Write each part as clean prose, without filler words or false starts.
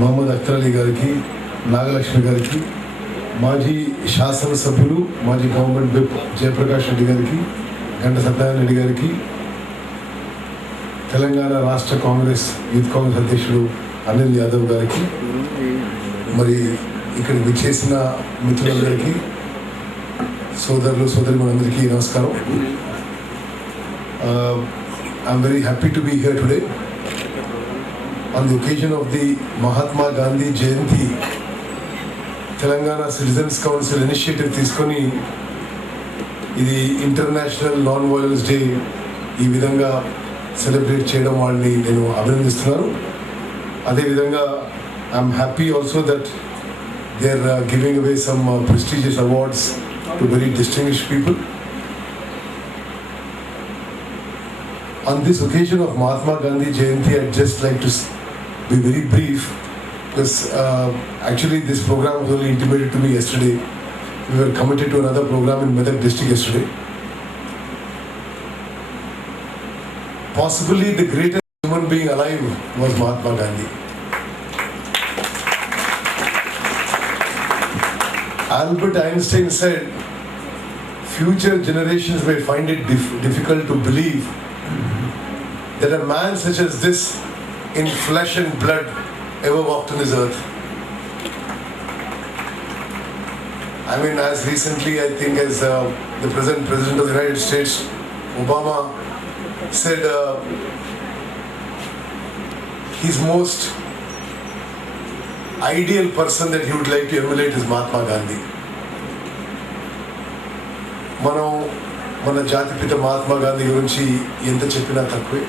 మహమ్మద్ అఖ్తర్ అలీ గారికి, నాగలక్ష్మి గారికి, మాజీ శాసనసభ్యులు మాజీ గవర్నమెంట్ విప్ జయప్రకాష్ రెడ్డి గారికి, గంట సత్యనారాయణ రెడ్డి గారికి, తెలంగాణ రాష్ట్ర కాంగ్రెస్ యూత్ కాంగ్రెస్ అధ్యక్షుడు అనిల్ యాదవ్ గారికి, మరి ఇక్కడికి విచ్చేసిన మిత్రులందరికీ, సోదరులు సోదరిమణులందరికీ నమస్కారం. I'm very happy to be here today on the occasion of the Mahatma Gandhi Jayanti. Telangana Citizens Council initiative తీసుకొని ఇది ఇంటర్నేషనల్ నాన్ వైలెన్స్ డే ఈ విధంగా సెలబ్రేట్ చేయడం వాళ్ళని నేను అభినందిస్తున్నాను. అదేవిధంగా I'm happy also that they are giving away some prestigious awards to very distinguished people. On this occasion of Mahatma Gandhi Jayanti, I'd just like to be very brief because actually this program was only intimated to me yesterday. We were committed to another program in Medak district yesterday. Possibly the greatest human being alive was Mahatma Gandhi. Albert Einstein said, future generations may find it difficult to believe that a man such as this in flesh and blood ever walked on this earth. I mean, as recently I think as the present President of the United States, Obama, said his most ideal person that he would like to emulate is Mahatma Gandhi. మన జాతిపిత మహాత్మా గాంధీ గురించి ఎంత చెప్పినా తక్కువే.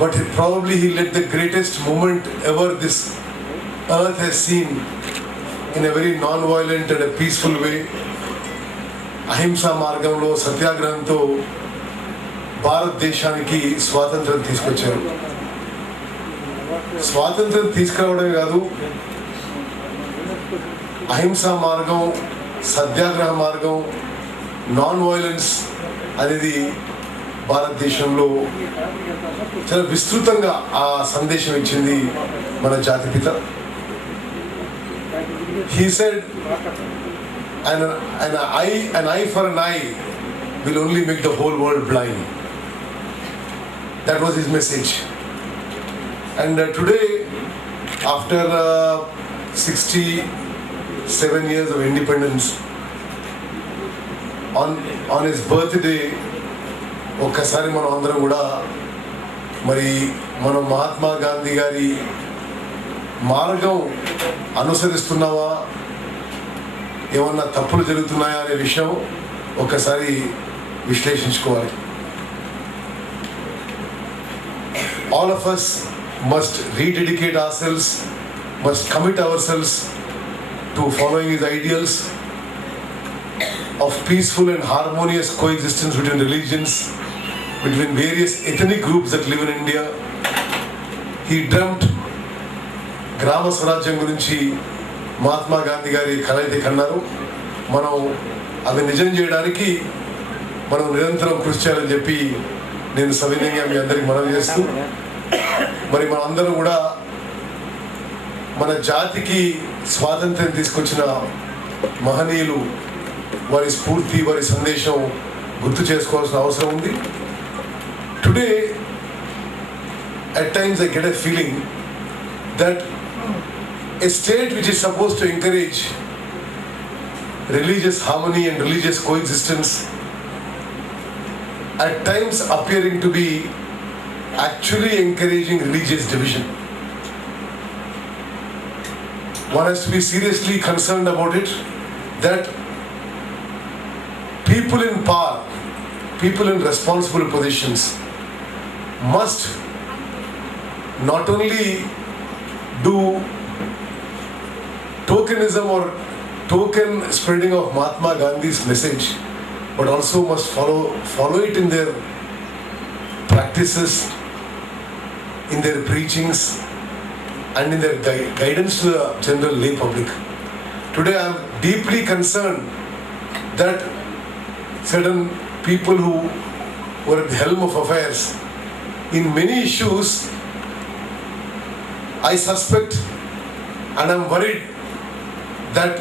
But probably he led the greatest movement ever this earth has seen in a very non-violent and a peaceful way. అహింసా మార్గంలో సత్యాగ్రహంతో భారతదేశానికి స్వాతంత్రం తీసుకొచ్చారు. స్వాతంత్రం తీసుకురావడమే కాదు, అహింసా మార్గం, సత్యాగ్రహ మార్గం, నాన్ వైలెన్స్ అనేది భారతదేశంలో చాలా విస్తృతంగా ఆ సందేశం ఇచ్చింది మన జాతిపిత. He said, an eye for an eye will only make the whole world blind. That was his message. And today, after 67 years of independence, on his birthday, ఒక్కసారి మనం అందరం కూడా మరి మనం మహాత్మా గాంధీ గారి మార్గం అనుసరిస్తున్నావా, ఏమన్నా తప్పులు జరుగుతున్నాయా అనే విషయం ఒక్కసారి విశ్లేషించుకోవాలి. All of us must rededicate ourselves, must commit ourselves to following his ideals of peaceful and harmonious coexistence between religions, between various ethnic groups that live in India. He dreamt గ్రామ స్వరాజ్యం గురించి మహాత్మా గాంధీ గారి కల అయితే కన్నారు. మనం అవి నిజం చేయడానికి మనం నిరంతరం కృషి చేయాలని చెప్పి నేను సవినయంగా మీ అందరికి మనవి చేస్తూ, మరి మన అందరం కూడా మన జాతికి స్వాతంత్ర్యం తీసుకొచ్చిన మహనీయులు వారి స్ఫూర్తి, వారి సందేశం గుర్తు చేసుకోవాల్సిన అవసరం ఉంది. Today at times I get a feeling that a state which is supposed to encourage religious harmony and religious coexistence at times appearing to be actually encouraging religious division. One has to be seriously concerned about it, that people in power, people in responsible positions must not only do tokenism or token spreading of Mahatma Gandhi's message, but also must follow it in their practices, in their preachings, and in their guidance to the general lay public. Today I am deeply concerned that certain people who were at the helm of affairs in many issues I suspect and I'm worried that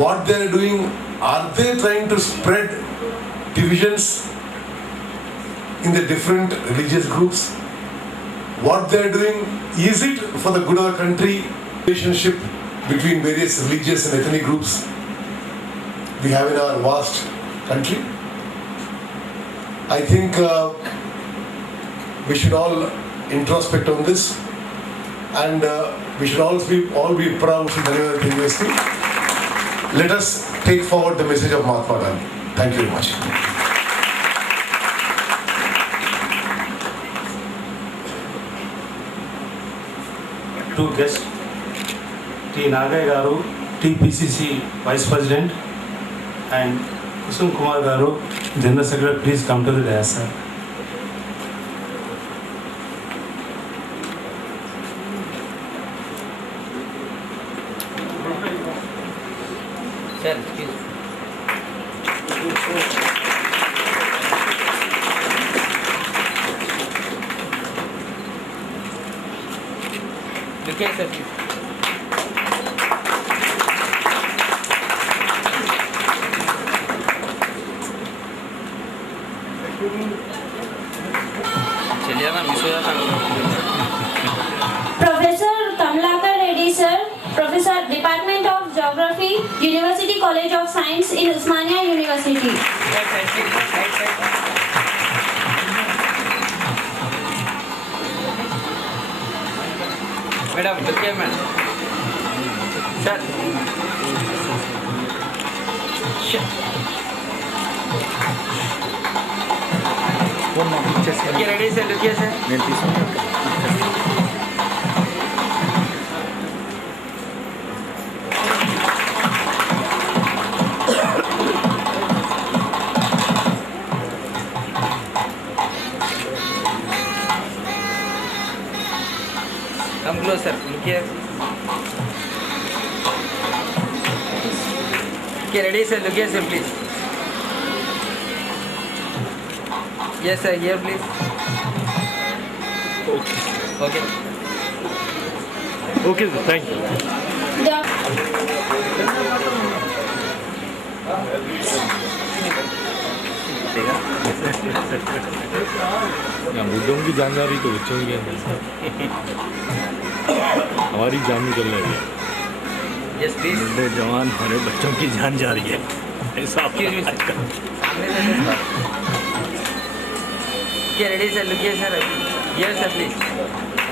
what they are doing, are they trying to spread divisions in the different religious groups? What they are doing, is it for the good of the country? Relationship between various religious and ethnic groups we have in our vast country. I think we should all introspect on this, and we should all be proud to deliver the university. Let us take forward the message of Mahatma Gandhi. Thank you very much. Two guests, T. Nagay Garu, TPCC Vice President, and Kusum Kumar Garu, General Secretary, please come to the dais, sir. Sir, excuse. Look here, sir, please. चलिए ना miss हो जाता Professor Kamlakar Reddy sir, Professor Department of Geography, University College of Science in Osmania University. Madam देखिए madam sir okay ready sir देखिए sir Come closer. Look here. Okay, ready, sir. Look here, sir, please. Yes, sir. Here, please. Okay. Okay, sir. Thank you. देखा बुड्ढों की जान जा रही तो बच्चों की हमारी जान निकल रही है। Yes, please. बुड्ढे जवान हमारे बच्चों की जान जा रही है। ऐसा Excuse me, sir. सामने से sir. Okay, ready, sir. Look here, sir. Here, sir, please.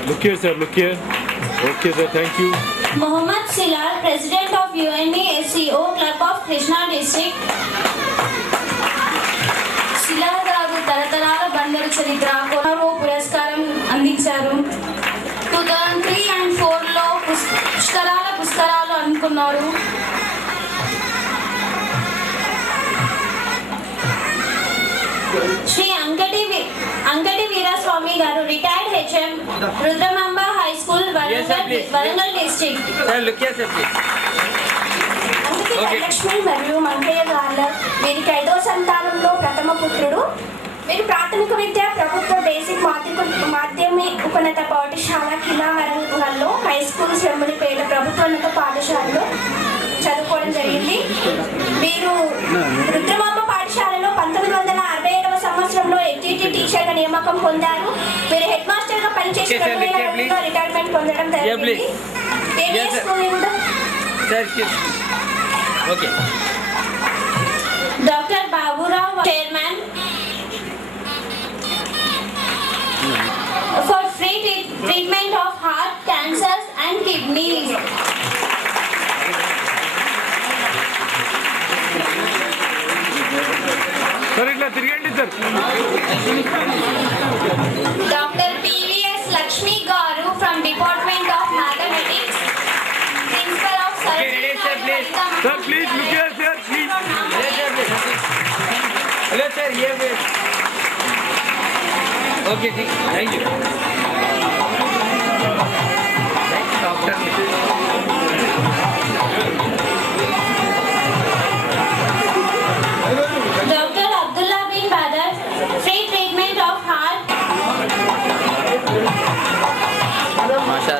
Look here, sir. Look here. Okay, sir. Thank you. Mohammad Silal, President of UNE SCO Club of Krishna District. Silal గారు తరతరాల బందరు చరిత్ర కొనరో పురస్కారం అందించారు. 2003 and 4 లో పుష్కరాలు అనుకున్నారు. శ్రీ అంగటి వీరస్వామి గారు retired HM Rudramamba high school Warangal district. Sir, look here, sir, please. Lakshmi మరియు మంకయ్య గారు వీరికి 5వ సంతానంలో ప్రథమ పుత్రుడు. వీరు ప్రాథమిక విద్య ప్రభుత్వ బేసిక్ మాధ్యమిక పాఠశాల కిలా వరంగల్లో, హై స్కూల్ శ్రమణిపేట ప్రభుత్వోన్నత పాఠశాలలో చదువుకోవడం జరిగింది. వీరు రుద్రమాంబ పాఠశాలలో 1967వ సంవత్సరంలో ఎడ్జిటి టీచర్గా నియామకం పొందారు. వీరు హెడ్ మాస్టర్గా పనిచేసి 2002లో రిటైర్మెంట్ పొందడం జరిగింది. ఏ స్కూల్ కూడా Sir, excuse me. Okay. Dr. Baburao, Chairman, for free treatment of heart, cancers and kidneys. Sir, itla tirigandi sir. Dr. PVS Lakshmi Garu from Department of Mathematics, Principal of ready, sir, please. Sir, please look here, sir. Please. Yes, sir, please. Hello, sir. Here, please. Okay, thank you. Next, Dr. Dr. Abdullah bin Badar, free treatment of heart. Masha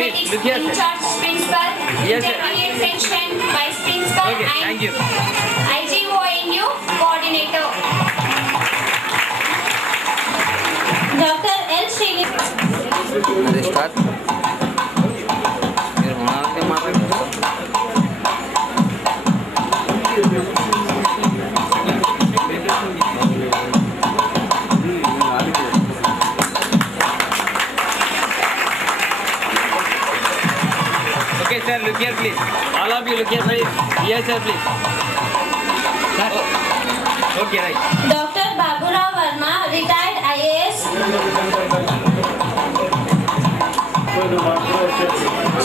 Mathematics look here, sir. in-charge principal, Yes, sir. Intermediate section vice principal, Okay, and thank you. IGONU coordinator. Dr. L. Srinivas. अरे start मेरे होना के मात्र Okay, sir, look here, please. All of you, look here, please. Yes, sir, please. Sir. Okay, right. Dr. Baburao Verma, retired IAS.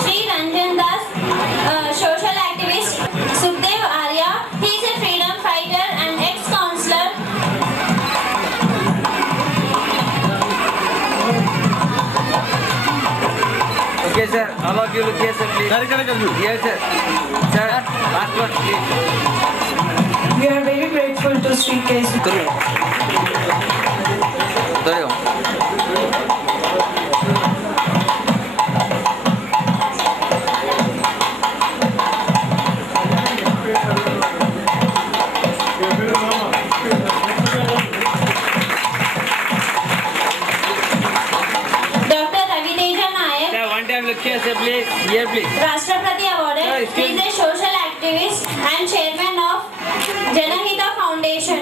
Sri Ranjan Das, social activist. Sukhdev Arya, he is a freedom fighter and ex-counselor. Okay, sir. All of you, look here, sir, please. Yes, sir. Sir, last one, please. We are very grateful to Sri K. Dr. Raviteja Nayak, Sir, one time look here, sir, please. Here, please. Rashtrapati awarded. Sir, He excuse is a social activist and chairman of Janahita Foundation.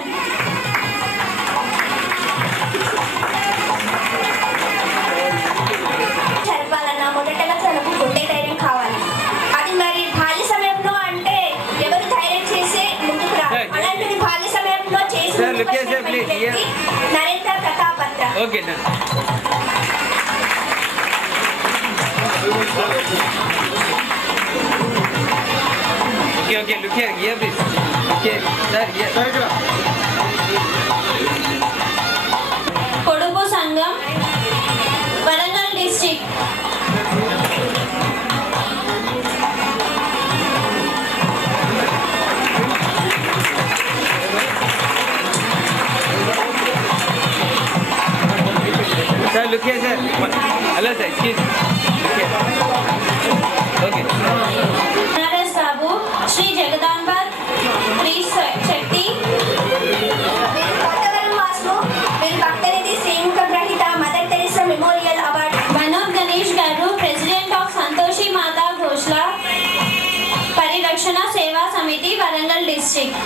జరపాలన్నా మొదటగా తనకు గుండె ధైర్యం కావాలి. అది మరి బాల్య సమయంలో అంటే ఎవరు ధైర్యం చేసి ముందుకు రారు. Sir, అలాంటిది బాల్య సమయంలో చేసి Sir, ముందుకు look here, sir, వచ్చినటువంటి please. వ్యక్తి Narendra Pratap Batra. Okay, done. Okay, look here, please. Okay, sir, here. కొడుకు సంఘం Warangal district. Sir, look here, sir. Hello, sir, excuse me. Look here. Okay. Naresh Babu, Shri Jagadamba Shri Shakti. వీరు కొత్తవరం వాసులు. వీరు భక్తనిధి శ్రీముఖ గ్రహీత mother Teresa memorial award. Manoj Ganesh garu, president of Santoshi Mata ఘోష్ల Parirakshana Seva Samiti Warangal district.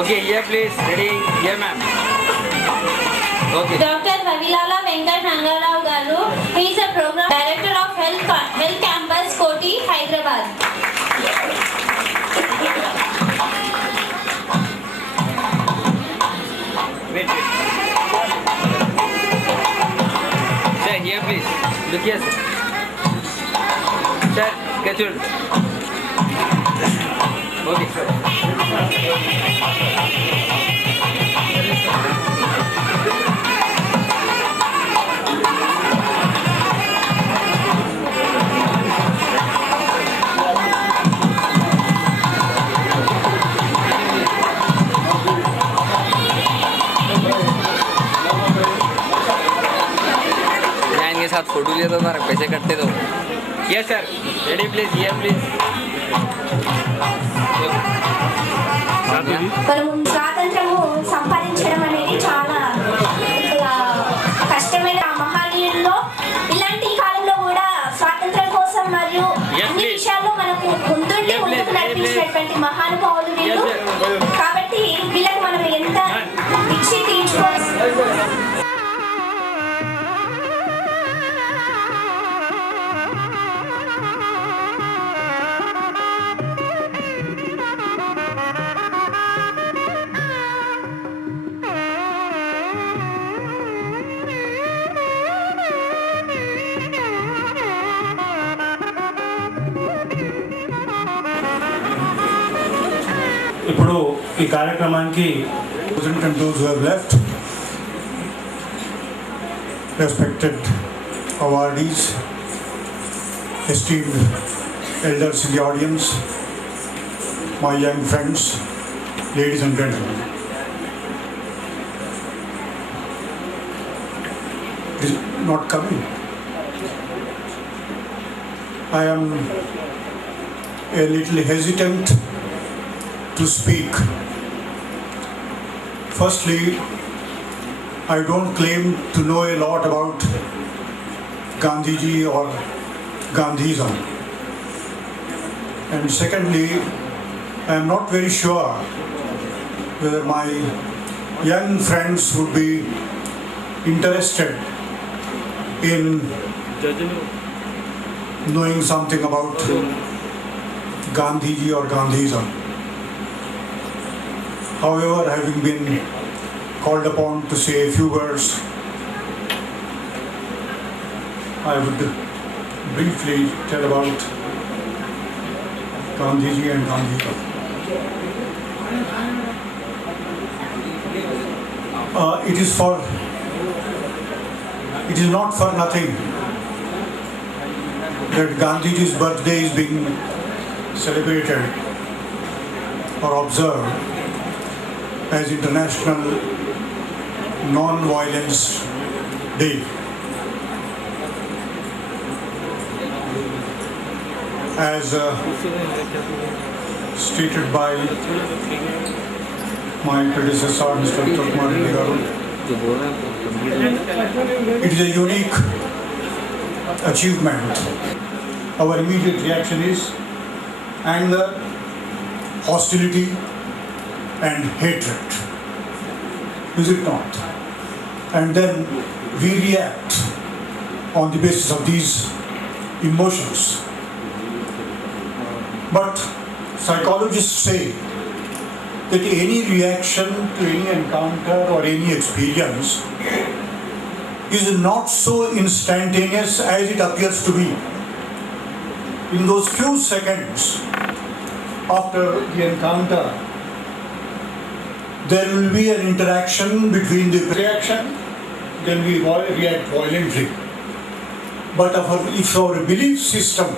Okay, here, please. Ready? Here, ma'am. Okay. Doctor Ravilala Venkata Rangarao garu, he is a program director of health campus కోటి Hyderabad. Wait. Sir, here, please. Look here, sir. Sir, get your. Okay, sir. के साथ photo लिया तो हमारे पैसे कटते तो यस सर रेडी प्लीज ये प्लीज మనము స్వాతంత్రము సంపాదించడం అనేది చాలా కష్టమైన మహానీయుల్లో ఇలాంటి కాలంలో కూడా స్వాతంత్రం కోసం మరియు అన్ని విషయాల్లో మనకు ముందుండి ముందుకు నడిపించినటువంటి మహానుభావులు వీళ్ళు. కాబట్టి వీళ్ళకి మనం ఎంత ఇచ్చి తీర్చుకోవాలి. ఇప్పుడు ఈ కార్యక్రమానికి and those who have left, respected awardees, esteemed elders in the audience, my young friends, ladies and gentlemen. It is not coming. I am a little hesitant to speak. Firstly, I don't claim to know a lot about Gandhiji or Gandhism. And secondly, I am not very sure whether my young friends would be interested in knowing something about Gandhiji or Gandhism. However, having been called upon to say a few words, I would briefly tell about Gandhiji and Gandhism. It is not for nothing that Gandhiji's birthday is being celebrated or observed as International Non-Violence Day. As stated by my predecessor, Mr. Uttam Kumar Reddy Garu, it is a unique achievement. Our immediate reaction is anger, hostility, and hatred. Is it not? And then we react on the basis of these emotions. But psychologists say that any reaction to any encounter or any experience is not so instantaneous as it appears to be. In those few seconds after the encounter, there will be an interaction between the reaction, then we react violently. But if our belief system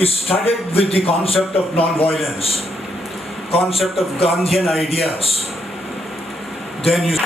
is studied with the concept of non-violence, concept of Gandhian ideas, then you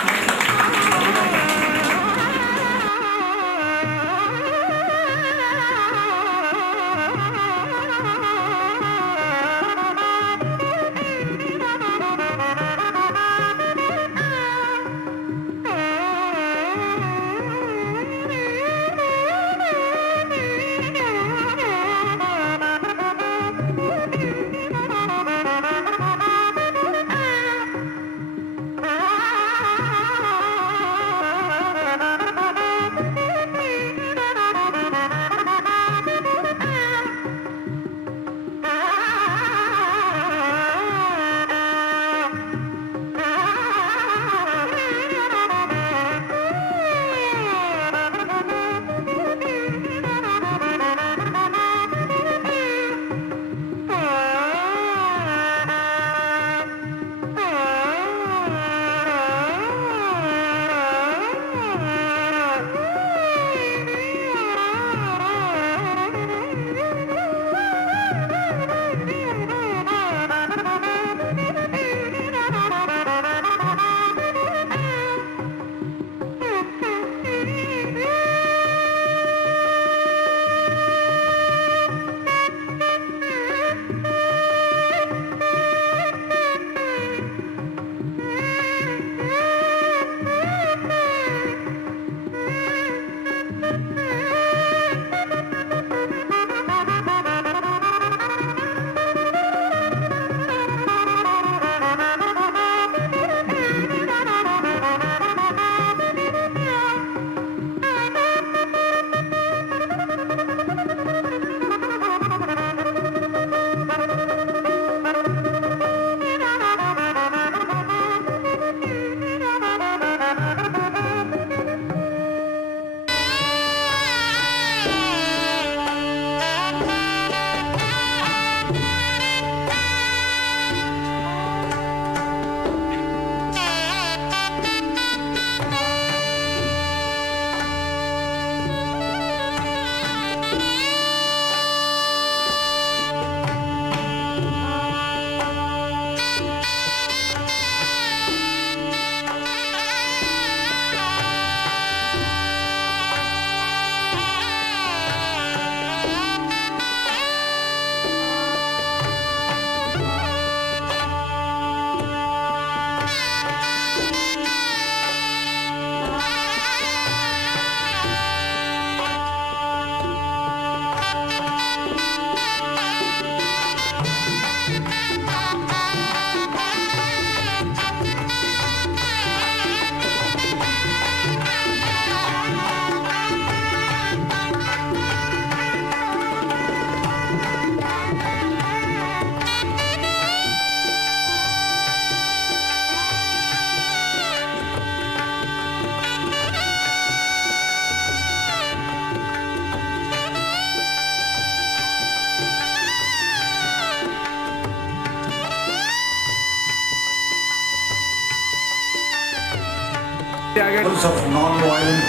Examples of non-violent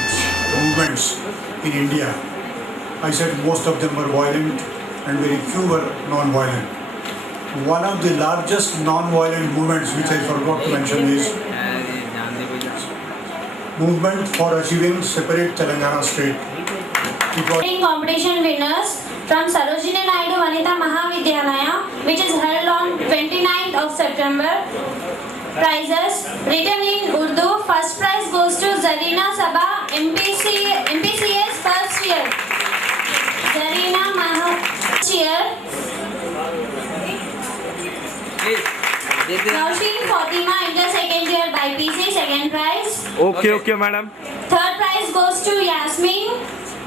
movements in India. I said most of them were violent and very few were non-violent. One of the largest non-violent movements which I forgot to mention is movement for achieving separate Telangana state. It was Competition winners from Sarojini Naidu Vanita Mahavidyalaya, which is held on 29th of September. Prizes written in Urdu. First prize goes to Zarina Sabha, MPCS first year. Zarina Mahavidyalaya. Nausheen Fatima, inter second year by PC, second prize. Okay, madam. Third prize goes to Yasmin,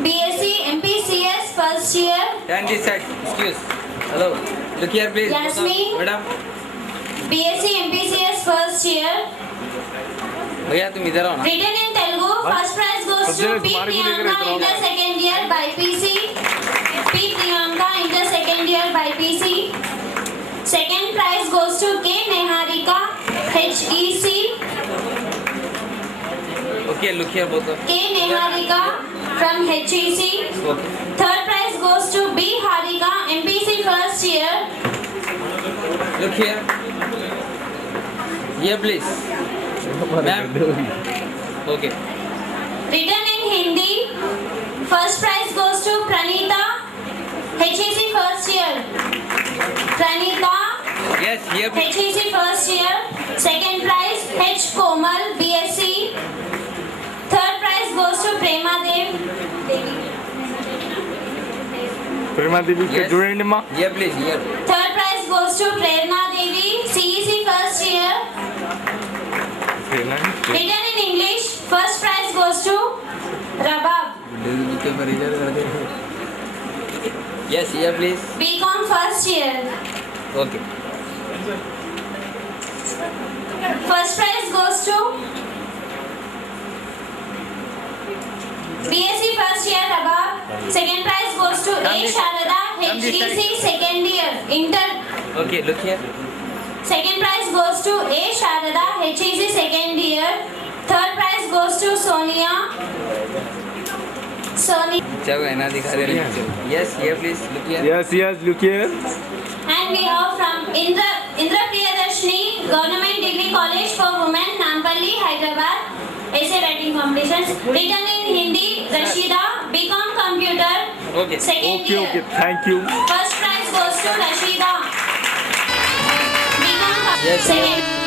BSc MPCS first year. Stand this side. Excuse. Hello. Look here, please. Yasmin. Madam. BSc MPCS first year. भैया तुम इधर आओ ना. Written in Telugu. First prize goes to P. Priyanka, inter second year by PC. P. Priyanka, inter second year by PC. Second prize goes to K. Neharika, HEC. Okay, look here both of. K. Neharika from HEC. Okay. Third prize goes to B. Harika, MPC first year. Look here. Here, please. Ma'am. Okay. Written in Hindi. First prize goes to Pranita, HEC first year. Pranita, Yes, here, please. HEC first year. Second prize H. Komal, BSc. Third prize goes to Prema Devi. Prema Devi Yes. చూడండి అమ్మా. Here, please. Here. Third prize goes to Prerna Devi, CEC first year. Written in English. First prize goes to Rabab, Yes, here, please. BCom first year. Okay. First prize goes to BSc first year Rabab. Second prize goes to A. Sharada, HEC second year. Inter. Okay, look here. Second prize goes to A. Sharada, HEC second year. Third prize goes to Sonia. चलो है ना दिखा दे. Yes, here, please. Look here. Yes, look here. And we have from Indra Priyadarshini, Government Degree College for Women, Nampalli, Hyderabad. Essay writing competitions. Written in Hindi, Rashida, BCom Computer, Okay. second year. Okay, thank you. First prize goes to Rashida. BCom Yes. second.